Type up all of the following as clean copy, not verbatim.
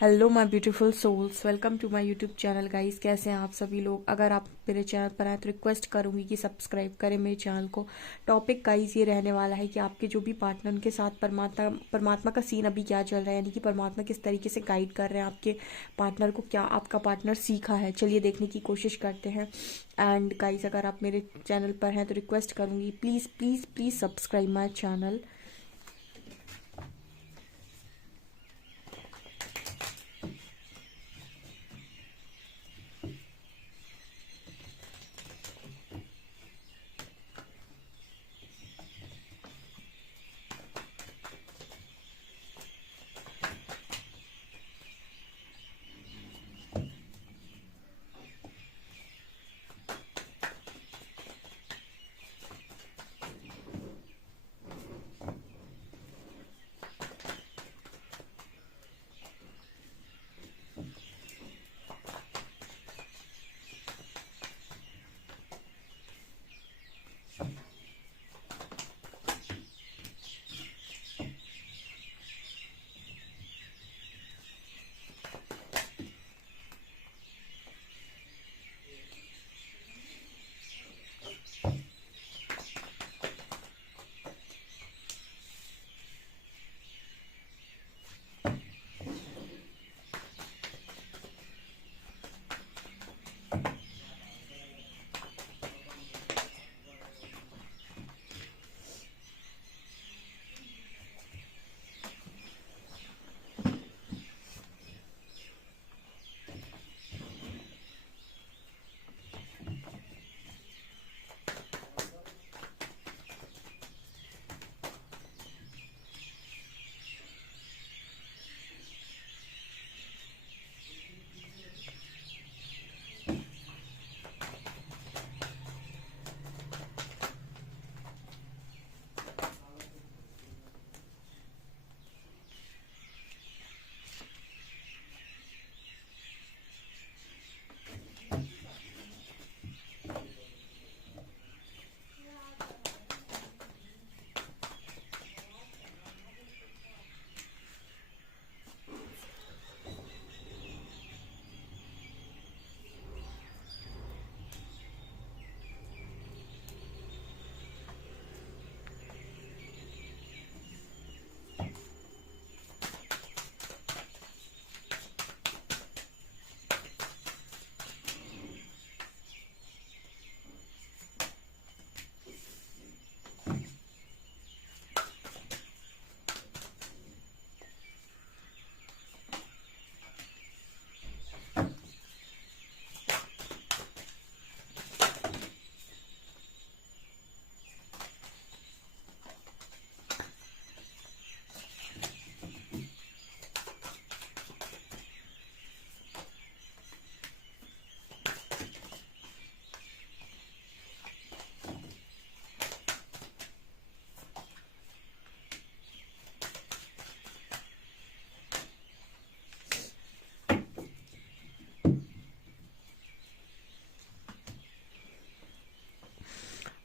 Hello my beautiful souls, welcome to my YouTube channel guys. कैसे हैं आप सभी लोग? अगर आप मेरे चैनल पर आए तो रिक्वेस्ट करूंगी कि सब्सक्राइब करें मेरे चैनल को। टॉपिक गाइस ये रहने वाला है कि आपके जो भी पार्टनर, उनके साथ परमात्मा का सीन अभी क्या चल रहा है, यानी कि परमात्मा किस तरीके से गाइड कर रहे हैं आपके पार्टनर को, क्या आपका पार्टनर सीखा है। चलिए देखने की कोशिश करते हैं। एंड गाइस, अगर आप मेरे चैनल पर हैं तो रिक्वेस्ट करूंगी, please please please subscribe my channel.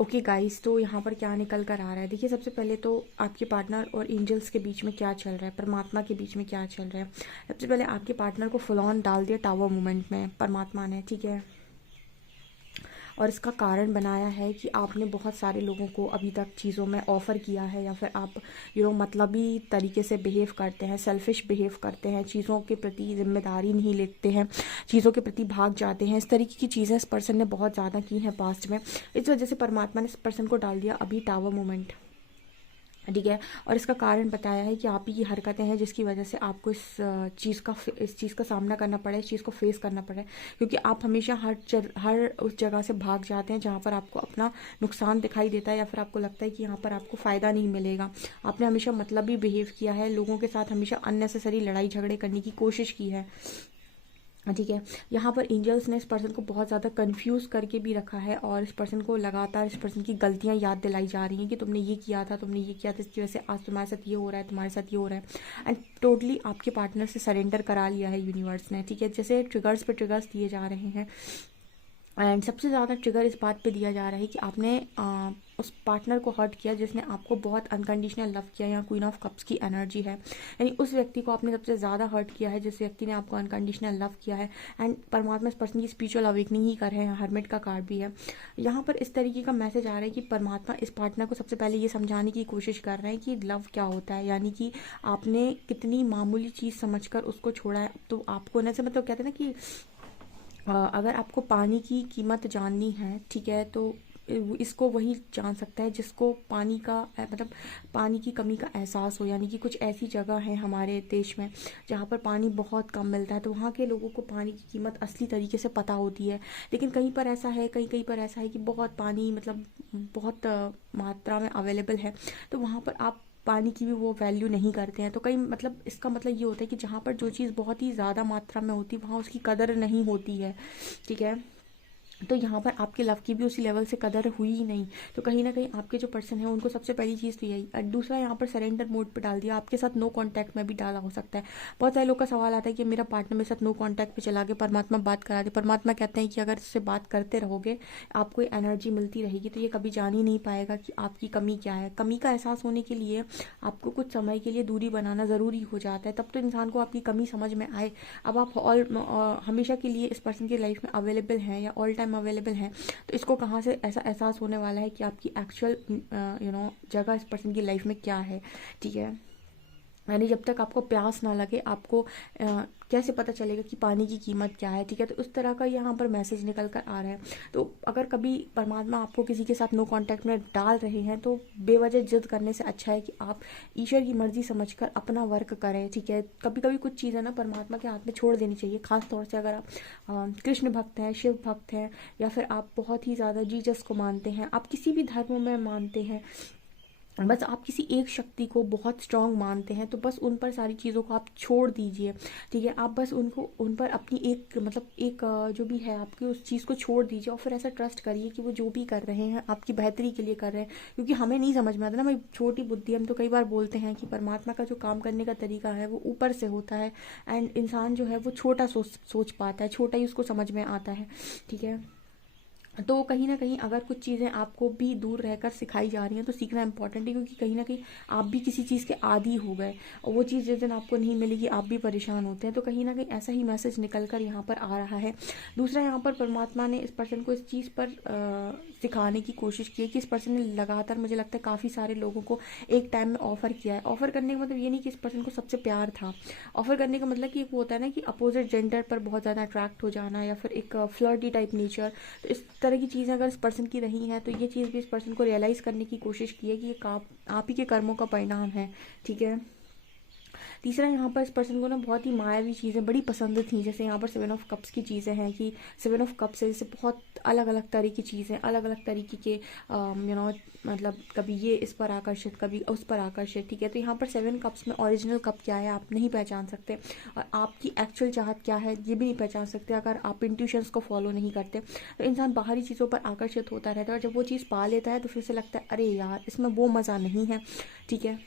Okay guys, तो यहाँ पर क्या निकल कर आ रहा है, देखिए। सबसे पहले तो आपके पार्टनर और एंजल्स के बीच में क्या चल रहा है, परमात्मा के बीच में क्या चल रहा है। सबसे पहले आपके पार्टनर को फुल ऑन डाल दिया टावर मूवमेंट में परमात्मा ने, ठीक है। और इसका कारण बनाया है कि आपने बहुत सारे लोगों को अभी तक चीज़ों में ऑफ़र किया है, या फिर आप मतलबी तरीके से बिहेव करते हैं, सेल्फिश बिहेव करते हैं, चीज़ों के प्रति जिम्मेदारी नहीं लेते हैं, चीज़ों के प्रति भाग जाते हैं। इस तरीके की चीज़ें इस पर्सन ने बहुत ज़्यादा की हैं पास्ट में। इस वजह से परमात्मा ने इस पर्सन को डाल दिया अभी टावर मोमेंट, ठीक है। और इसका कारण बताया है कि आप ही की हरकतें हैं जिसकी वजह से आपको इस चीज़ का सामना करना पड़ा है, इस चीज़ को फेस करना पड़ा है। क्योंकि आप हमेशा हर उस जगह से भाग जाते हैं जहाँ पर आपको अपना नुकसान दिखाई देता है, या फिर आपको लगता है कि यहाँ पर आपको फ़ायदा नहीं मिलेगा। आपने हमेशा मतलबी बिहेव किया है, लोगों के साथ हमेशा अननेसेसरी लड़ाई झगड़े करने की कोशिश की है, ठीक है। यहाँ पर एंजल्स ने इस पर्सन को बहुत ज़्यादा कंफ्यूज करके भी रखा है, और इस पर्सन को लगातार इस पर्सन की गलतियाँ याद दिलाई जा रही हैं कि तुमने ये किया था, तुमने ये किया था, इसकी वजह से आज तुम्हारे साथ ये हो रहा है, तुम्हारे साथ ये हो रहा है। एंड टोटली आपके पार्टनर से सरेंडर करा लिया है यूनिवर्स ने, ठीक है। जैसे ट्रिगर्स पे ट्रिगर्स दिए जा रहे हैं, एंड सबसे ज़्यादा ट्रिगर इस बात पे दिया जा रहा है कि आपने उस पार्टनर को हर्ट किया जिसने आपको बहुत अनकंडीशनल लव किया, या क्वीन ऑफ कप्स की एनर्जी है, यानी उस व्यक्ति को आपने सबसे ज़्यादा हर्ट किया है जिस व्यक्ति ने आपको अनकंडीशनल लव किया है। एंड परमात्मा इस पर्सन की स्पिरिचुअल अवेकनिंग ही कर रहे हैं, हर्मिट का कार्ड भी है यहाँ पर। इस तरीके का मैसेज आ रहा है कि परमात्मा इस पार्टनर को सबसे पहले ये समझाने की कोशिश कर रहे हैं कि लव क्या होता है, यानी कि आपने कितनी मामूली चीज़ समझकर उसको छोड़ा है। तो आपको ना से मतलब कहते हैं ना कि अगर आपको पानी की कीमत जाननी है, ठीक है, तो इसको वही जान सकता है जिसको पानी का मतलब पानी की कमी का एहसास हो। यानी कि कुछ ऐसी जगह है हमारे देश में जहाँ पर पानी बहुत कम मिलता है, तो वहाँ के लोगों को पानी की कीमत असली तरीके से पता होती है। लेकिन कहीं पर ऐसा है, कहीं पर ऐसा है कि बहुत पानी मतलब बहुत मात्रा में अवेलेबल है, तो वहाँ पर आप पानी की भी वो वैल्यू नहीं करते हैं। तो कई मतलब इसका मतलब ये होता है कि जहाँ पर जो चीज़ बहुत ही ज़्यादा मात्रा में होती है वहाँ उसकी कदर नहीं होती है, ठीक है। तो यहाँ पर आपके लव की भी उसी लेवल से कदर हुई ही नहीं। तो कहीं ना कहीं आपके जो पर्सन है उनको सबसे पहली चीज़ तो यही। और दूसरा यहाँ पर सरेंडर मोड पे डाल दिया, आपके साथ नो कांटेक्ट में भी डाला हो सकता है। बहुत सारे लोग का सवाल आता है कि मेरा पार्टनर मेरे साथ नो कांटेक्ट पे चला गया, परमात्मा बात करा दे। परमात्मा कहते हैं कि अगर इससे बात करते रहोगे आपको एनर्जी मिलती रहेगी, तो ये कभी जान ही नहीं पाएगा कि आपकी कमी क्या है। कमी का एहसास होने के लिए आपको कुछ समय के लिए दूरी बनाना ज़रूरी हो जाता है, तब तो इंसान को आपकी कमी समझ में आए। अब आप हमेशा के लिए इस पर्सन की लाइफ में अवेलेबल हैं या ऑल टाइम अवेलेबल हैं, तो इसको कहाँ से ऐसा एहसास होने वाला है कि आपकी एक्चुअल जगह इस पर्सन की लाइफ में क्या है, ठीक है। यानी जब तक आपको प्यास ना लगे आपको कैसे पता चलेगा कि पानी की कीमत क्या है, ठीक है। तो उस तरह का यहाँ पर मैसेज निकल कर आ रहा है। तो अगर कभी परमात्मा आपको किसी के साथ नो कांटेक्ट में डाल रहे हैं तो बेवजह जिद करने से अच्छा है कि आप ईश्वर की मर्जी समझकर अपना वर्क करें, ठीक है। कभी कभी कुछ चीज़ें ना परमात्मा के हाथ में छोड़ देनी चाहिए, खास तौर से अगर आप कृष्ण भक्त हैं, शिव भक्त हैं, या फिर आप बहुत ही ज़्यादा जीसस को मानते हैं, आप किसी भी धर्म में मानते हैं, बस आप किसी एक शक्ति को बहुत स्ट्रांग मानते हैं, तो बस उन पर सारी चीज़ों को आप छोड़ दीजिए, ठीक है। आप बस उनको उन पर अपनी एक मतलब एक जो भी है आपकी उस चीज़ को छोड़ दीजिए, और फिर ऐसा ट्रस्ट करिए कि वो जो भी कर रहे हैं आपकी बेहतरी के लिए कर रहे हैं। क्योंकि हमें नहीं समझ में आता ना भाई, छोटी बुद्धि, हम तो कई बार बोलते हैं कि परमात्मा का जो काम करने का तरीका है वो ऊपर से होता है, एंड इंसान जो है वो छोटा सोच पाता है, छोटा ही उसको समझ में आता है, ठीक है। तो कहीं ना कहीं अगर कुछ चीज़ें आपको भी दूर रहकर सिखाई जा रही हैं तो सीखना इंपॉर्टेंट है, क्योंकि कहीं ना कहीं आप भी किसी चीज़ के आदी हो गए और वो चीज़ जिस दिन आपको नहीं मिलेगी आप भी परेशान होते हैं। तो कहीं ना कहीं ऐसा ही मैसेज निकल कर यहाँ पर आ रहा है। दूसरा, यहाँ पर परमात्मा ने इस पर्सन को इस चीज़ पर सिखाने की कोशिश की है कि इस पर्सन ने लगातार, मुझे लगता है काफ़ी सारे लोगों को एक टाइम में ऑफर किया है। ऑफर करने का मतलब ये नहीं कि इस पर्सन को सबसे प्यार था, ऑफर करने का मतलब कि एक वो होता है ना कि अपोजिट जेंडर पर बहुत ज़्यादा अट्रैक्ट हो जाना, या फिर एक फ्लर्टी टाइप नेचर। तो इस तरह की चीज़ें अगर इस पर्सन की रही हैं तो ये चीज़ भी इस पर्सन को रियलाइज़ करने की कोशिश की है कि ये आप ही के कर्मों का परिणाम है, ठीक है। तीसरा, यहाँ पर इस पर्सन को ना बहुत ही मायावी चीज़ें बड़ी पसंद थी, जैसे यहाँ पर 7 ऑफ कप्स की चीज़ें हैं कि 7 ऑफ कप्स है जैसे बहुत अलग अलग तरह की चीज़ें, अलग अलग तरीके के मतलब कभी ये इस पर आकर्षित, कभी उस पर आकर्षित, ठीक है। तो यहाँ पर 7 कप्स में ओरिजिनल कप क्या है आप नहीं पहचान सकते, और आपकी एक्चुअल चाहत क्या है ये भी नहीं पहचान सकते अगर आप इंट्यूशंस को फॉलो नहीं करते। तो इंसान बाहरी चीज़ों पर आकर्षित होता रहता है, और जब वो चीज़ पा लेता है तो फिर से लगता है अरे यार इसमें वो मज़ा नहीं है, ठीक है।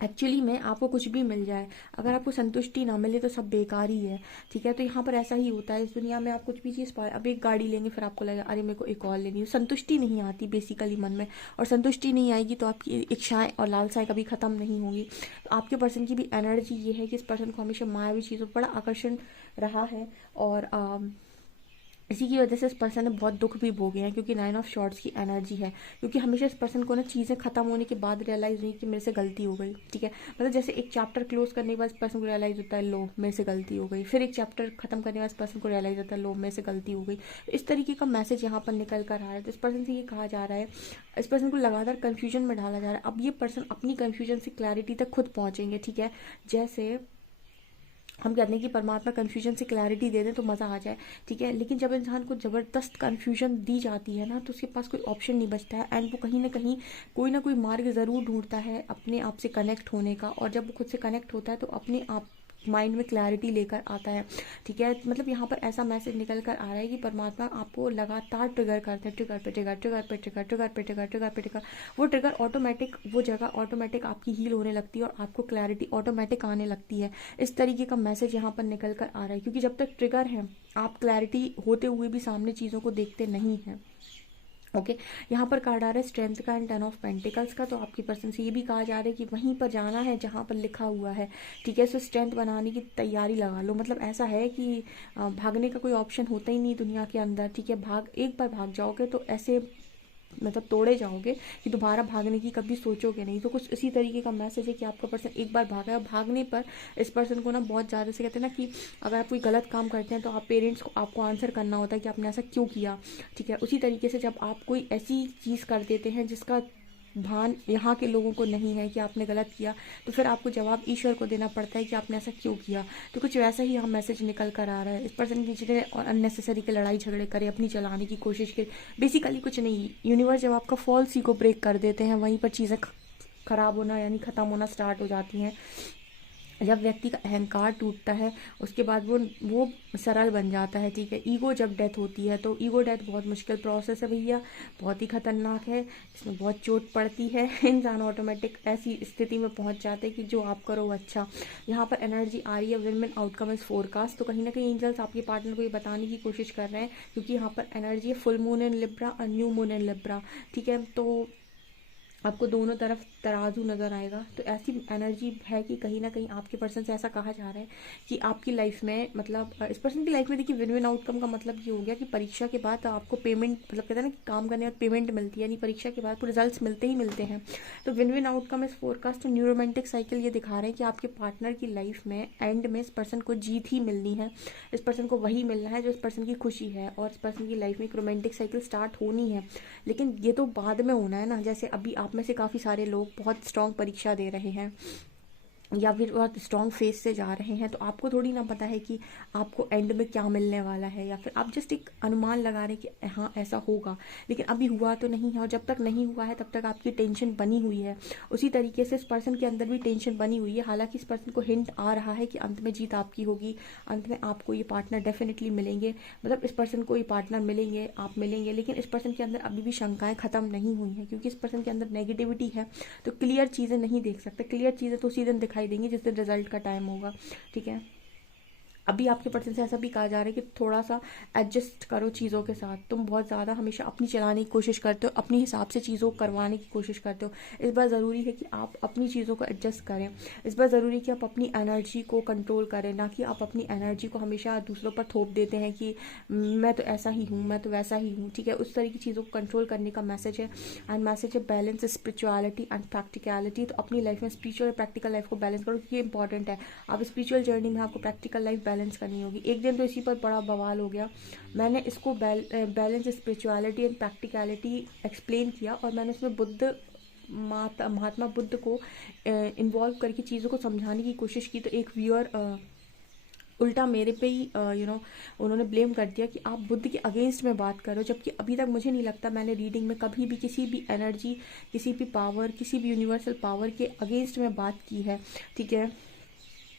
एक्चुअली में आपको कुछ भी मिल जाए, अगर आपको संतुष्टि ना मिले तो सब बेकार ही है, ठीक है। तो यहाँ पर ऐसा ही होता है इस दुनिया में, आप कुछ भी चीज़ पाए, अब एक गाड़ी लेंगे फिर आपको लगेगा अरे मेरे को एक और लेनी है, संतुष्टि नहीं आती बेसिकली मन में, और संतुष्टि नहीं आएगी तो आपकी इच्छाएं और लालसाएं कभी ख़त्म नहीं होंगी। तो आपके पर्सन की भी एनर्जी ये है कि इस पर्सन को हमेशा मायावी चीज़ों पर बड़ा आकर्षण रहा है, और इसी की वजह से इस पर्सन ने बहुत दुख भी भोगे हैं, क्योंकि 9 ऑफ शॉर्ट्स की एनर्जी है। क्योंकि हमेशा इस पर्सन को ना चीज़ें खत्म होने के बाद रियलाइज़ हुई कि मेरे से गलती हो गई, ठीक है। मतलब जैसे एक चैप्टर क्लोज करने के बाद इस पर्सन को रियलाइज़ होता है लो मेरे से गलती हो गई, फिर एक चैप्टर खत्म करने के बाद इस पर्सन को रियलाइज़ होता है लो मेरे से गलती हो गई। तो इस तरीके का मैसेज यहाँ पर निकल कर आ रहा है। तो इस पर्सन से ये कहा जा रहा है, इस पर्सन को लगातार कन्फ्यूजन में डाला जा रहा है। अब ये पर्सन अपनी कन्फ्यूजन से क्लैरिटी तक खुद पहुँचेंगे, ठीक है। जैसे हम कहते हैं कि परमात्मा कन्फ्यूजन से क्लैरिटी दे दें तो मज़ा आ जाए, ठीक है। लेकिन जब इंसान को ज़बरदस्त कन्फ्यूजन दी जाती है ना तो उसके पास कोई ऑप्शन नहीं बचता है, एंड वो कहीं ना कोई मार्ग ज़रूर ढूंढता है अपने आप से कनेक्ट होने का, और जब वो खुद से कनेक्ट होता है तो अपने आप माइंड में क्लैरिटी लेकर आता है, ठीक है। मतलब यहाँ पर ऐसा मैसेज निकल कर आ रहा है कि परमात्मा आपको लगातार ट्रिगर करते हैं, ट्रिगर पे ट्रिगर, ट्रिगर पे ट्रिगर, ट्रिगर पे ट्रिगर, ट्रिगर पे ट्रिगर। वो ट्रिगर ऑटोमेटिक, वो जगह ऑटोमेटिक आपकी हील होने लगती है और आपको क्लैरिटी ऑटोमेटिक आने लगती है। इस तरीके का मैसेज यहाँ पर निकल कर आ रहा है, क्योंकि जब तक ट्रिगर है आप क्लैरिटी होते हुए भी सामने चीज़ों को देखते नहीं हैं, ओके। यहाँ पर कार्ड आ रहा है स्ट्रेंथ का एंड 10 ऑफ पेंटिकल्स का। तो आपकी पर्सन से ये भी कहा जा रहा है कि वहीं पर जाना है जहाँ पर लिखा हुआ है, ठीक है। सो स्ट्रेंथ बनाने की तैयारी लगा लो। मतलब ऐसा है कि भागने का कोई ऑप्शन होता ही नहीं दुनिया के अंदर, ठीक है। एक बार भाग जाओगे तो ऐसे मतलब तोड़े जाओगे कि दोबारा भागने की कभी सोचोगे नहीं। तो कुछ इसी तरीके का मैसेज है कि आपका पर्सन एक बार भागा है, और भागने पर इस पर्सन को ना बहुत ज़्यादा से कहते हैं ना कि अगर आप कोई गलत काम करते हैं तो आप पेरेंट्स को आपको आंसर करना होता है कि आपने ऐसा क्यों किया, ठीक है। उसी तरीके से जब आप कोई ऐसी चीज़ कर देते हैं जिसका भान यहाँ के लोगों को नहीं है कि आपने गलत किया, तो फिर आपको जवाब ईश्वर को देना पड़ता है कि आपने ऐसा क्यों किया। तो कुछ वैसा ही यहाँ मैसेज निकल कर आ रहा है। इस पर्सन की जितने और अननेसेसरी के लड़ाई झगड़े करे, अपनी चलाने की कोशिश करे, बेसिकली कुछ नहीं। यूनिवर्स जब आपका फॉल्स ईगो ब्रेक कर देते हैं, वहीं पर चीज़ें खराब होना यानी ख़त्म होना स्टार्ट हो जाती हैं। जब व्यक्ति का अहंकार टूटता है उसके बाद वो सरल बन जाता है, ठीक है। ईगो जब डेथ होती है तो ईगो डेथ बहुत मुश्किल प्रोसेस है भैया, बहुत ही खतरनाक है, इसमें बहुत चोट पड़ती है। इंसान ऑटोमेटिक ऐसी स्थिति में पहुंच जाते हैं कि जो आप करो वो अच्छा। यहाँ पर एनर्जी आ रही है win win outcome is forecast. तो कहीं ना कहीं एंजल्स आपके पार्टनर को ये बताने की कोशिश कर रहे हैं, क्योंकि यहाँ पर एनर्जी है फुल मून इन लिब्रा और न्यू मून इन लिब्रा, ठीक है। तो आपको दोनों तरफ तराजू नज़र आएगा। तो ऐसी एनर्जी है कि कहीं ना कहीं आपके पर्सन से ऐसा कहा जा रहा है कि आपकी लाइफ में मतलब इस पर्सन की लाइफ में देखिए विन विन आउटकम का मतलब ये हो गया कि परीक्षा के बाद आपको पेमेंट, मतलब कहते हैं ना कि काम करने के बाद पेमेंट मिलती है, यानी परीक्षा के बाद रिजल्ट्स मिलते ही मिलते हैं। तो विन विन आउटकम इस फोरकास्ट। न्यू रोमांटिक साइकिल ये दिखा रहे हैं कि आपके पार्टनर की लाइफ में एंड में इस पर्सन को जीत ही मिलनी है, इस पर्सन को वही मिलना है जो इस पर्सन की खुशी है, और इस पर्सन की लाइफ में एक रोमांटिक साइकिल स्टार्ट होनी है। लेकिन ये तो बाद में होना है ना। जैसे अभी आप में से काफ़ी सारे लोग बहुत स्ट्रांग परीक्षा दे रहे हैं या फिर बहुत स्ट्रॉन्ग फेस से जा रहे हैं, तो आपको थोड़ी ना पता है कि आपको एंड में क्या मिलने वाला है, या फिर आप जस्ट एक अनुमान लगा रहे हैं कि हाँ ऐसा होगा, लेकिन अभी हुआ तो नहीं है। और जब तक नहीं हुआ है तब तक आपकी टेंशन बनी हुई है। उसी तरीके से इस पर्सन के अंदर भी टेंशन बनी हुई है। हालांकि इस पर्सन को हिंट आ रहा है कि अंत में जीत आपकी होगी, अंत में आपको ये पार्टनर डेफिनेटली मिलेंगे, मतलब इस पर्सन को ये पार्टनर मिलेंगे, आप मिलेंगे। लेकिन इस पर्सन के अंदर अभी भी शंकाएं खत्म नहीं हुई हैं, क्योंकि इस पर्सन के अंदर नेगेटिविटी है। तो क्लियर चीज़ें नहीं देख सकते। क्लियर चीज़ें तो उसी दिन दिखाई देंगी जिस दिन रिजल्ट का टाइम होगा, ठीक है। अभी आपके पर्सन से ऐसा भी कहा जा रहा है कि थोड़ा सा एडजस्ट करो चीज़ों के साथ। तुम बहुत ज़्यादा हमेशा अपनी चलाने की कोशिश करते हो, अपने हिसाब से चीज़ों को करवाने की कोशिश करते हो। इस बार ज़रूरी है कि आप अपनी चीज़ों को एडजस्ट करें। इस बार ज़रूरी है कि आप अपनी एनर्जी को कंट्रोल करें, ना कि आप अपनी एनर्जी को हमेशा दूसरों पर थोप देते हैं कि मैं तो ऐसा ही हूँ, मैं तो वैसा ही हूँ, ठीक है। उस तरह की चीज़ों को कंट्रोल करने का मैसेज है। एंड मैसेज है बैलेंस स्पिरिचुअलिटी एंड प्रैक्टिकलिटी। तो अपनी लाइफ में स्पिरिचुअल और प्रैक्टिकल लाइफ को बैलेंस करो, क्योंकि ये इंपॉर्टेंट है। आप स्पिरिचुअल जर्नी में आपको प्रैक्टिकल लाइफ बैलेंस करनी होगी। एक दिन तो इसी पर बड़ा बवाल हो गया। मैंने इसको balance spirituality and practicality explain किया, और मैंने उसमें महात्मा बुद्ध को इन्वॉल्व करके चीज़ों को समझाने की कोशिश की। तो एक व्यूअर उल्टा मेरे पे ही उन्होंने ब्लेम कर दिया कि आप बुद्ध के अगेंस्ट में बात करो, जबकि अभी तक मुझे नहीं लगता मैंने रीडिंग में कभी भी किसी भी एनर्जी, किसी भी पावर, किसी भी यूनिवर्सल पावर के अगेंस्ट में बात की है, ठीक है।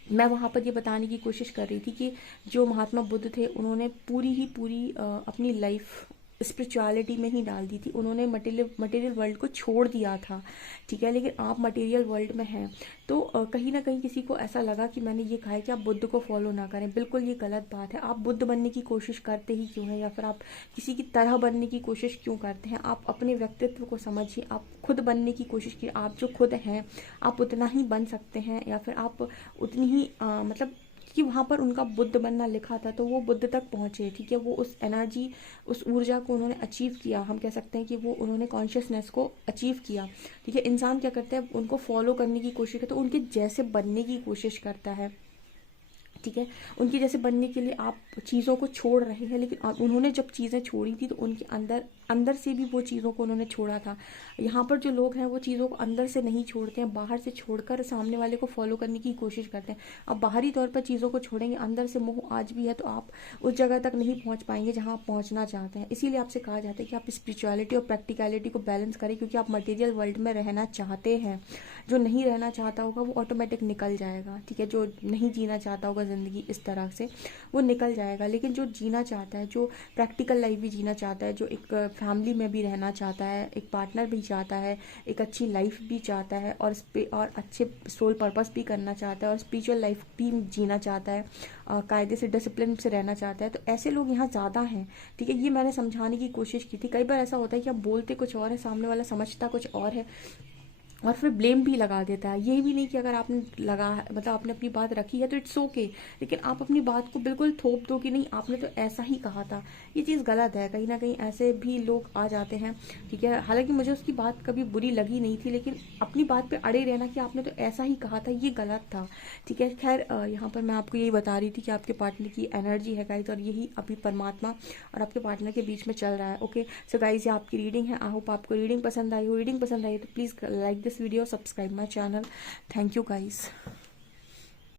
मैं वहाँ पर ये बताने की कोशिश कर रही थी कि जो महात्मा बुद्ध थे उन्होंने पूरी ही पूरी अपनी लाइफ स्पिरिचुअलिटी में ही डाल दी थी। उन्होंने मटेरियल वर्ल्ड को छोड़ दिया था, ठीक है। लेकिन आप मटेरियल वर्ल्ड में हैं, तो कहीं ना कहीं किसी को ऐसा लगा कि मैंने ये कहा है कि आप बुद्ध को फॉलो ना करें। बिल्कुल ये गलत बात है। आप बुद्ध बनने की कोशिश करते ही क्यों हैं, या फिर आप किसी की तरह बनने की कोशिश क्यों करते हैं। आप अपने व्यक्तित्व को समझिए, आप खुद बनने की कोशिश कीजिए। आप जो खुद हैं आप उतना ही बन सकते हैं, या फिर आप उतनी ही मतलब कि वहाँ पर उनका बुद्ध बनना लिखा था तो वो बुद्ध तक पहुँचे, ठीक है। वो उस एनर्जी, उस ऊर्जा को उन्होंने अचीव किया। हम कह सकते हैं कि वो उन्होंने कॉन्शियसनेस को अचीव किया, ठीक है। इंसान क्या करता है, उनको फॉलो करने की कोशिश करता है, उनके जैसे बनने की कोशिश करता है, ठीक है। उनके जैसे बनने के लिए आप चीज़ों को छोड़ रहे हैं, लेकिन उन्होंने जब चीज़ें छोड़ी थी तो उनके अंदर अंदर से भी वो चीज़ों को उन्होंने छोड़ा था। यहाँ पर जो लोग हैं वो चीज़ों को अंदर से नहीं छोड़ते हैं, बाहर से छोड़कर सामने वाले को फॉलो करने की कोशिश करते हैं। आप बाहरी तौर पर चीज़ों को छोड़ेंगे, अंदर से मोह आज भी है तो आप उस जगह तक नहीं पहुँच पाएंगे जहाँ आप पहुँचना चाहते हैं। इसीलिए आपसे कहा जाता है कि आप स्पिरिचुअलिटी और प्रैक्टिकलिटी को बैलेंस करें, क्योंकि आप मटेरियल वर्ल्ड में रहना चाहते हैं। जो नहीं रहना चाहता होगा वो ऑटोमेटिक निकल जाएगा, ठीक है। जो नहीं जीना चाहता होगा ज़िंदगी इस तरह से वो निकल जाएगा, लेकिन जो जीना चाहता है, जो प्रैक्टिकल लाइफ भी जीना चाहता है, जो एक फैमिली में भी रहना चाहता है, एक पार्टनर भी चाहता है, एक अच्छी लाइफ भी चाहता है, और अच्छे सोल पर्पस भी करना चाहता है, और स्पिरिचुअल लाइफ भी जीना चाहता है, कायदे से डिसिप्लिन से रहना चाहता है। तो ऐसे लोग यहाँ ज़्यादा हैं। ठीक है, ये मैंने समझाने की कोशिश की थी। कई बार ऐसा होता है कि आप बोलते कुछ और है, सामने वाला समझता कुछ और है, और फिर ब्लेम भी लगा देता है। ये भी नहीं कि अगर आपने मतलब आपने अपनी बात रखी है तो इट्स ओके, लेकिन आप अपनी बात को बिल्कुल थोप दो कि नहीं आपने तो ऐसा ही कहा था। ये चीज़ गलत है। कहीं ना कहीं ऐसे भी लोग आ जाते हैं। ठीक है, हालांकि मुझे उसकी बात कभी बुरी लगी नहीं थी, लेकिन अपनी बात पे अड़े रहना कि आपने तो ऐसा ही कहा था, ये गलत था। ठीक है, खैर यहाँ पर मैं आपको यही बता रही थी कि आपके पार्टनर की एनर्जी है गाइज, और यही अभी परमात्मा और आपके पार्टनर के बीच में चल रहा है। ओके, सो गाइज, ये आपकी रीडिंग है। आई होप आपको रीडिंग पसंद आई हो। रीडिंग पसंद आई तो please like this video, subscribe my channel. Thank you guys.